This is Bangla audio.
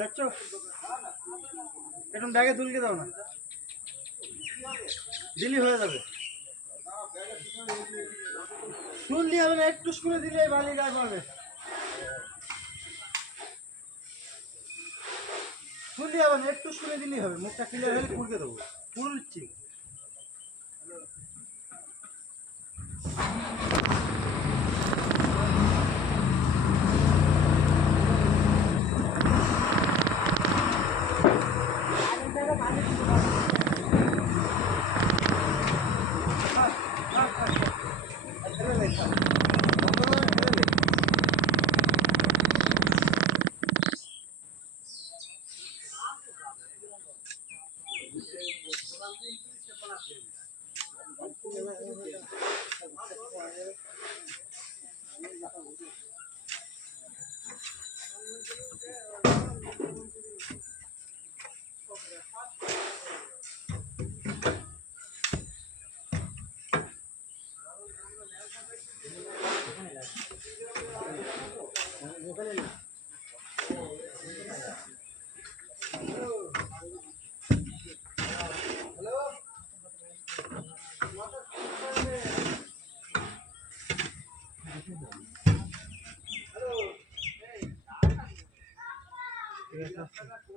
যাচ্ছ এখন ব্যাগে তুলকে দাও না, দিলি হয়ে যাবে। তুললি হবে না, একটু স্কুলে দিলে বালি গায়ে পারবে। তুললি হবে না, একটু স্কুলে দিলেই হবে। মুখটা ক্লিয়ার হলে পুড়কে দেবো, পুড়ছি। Hello.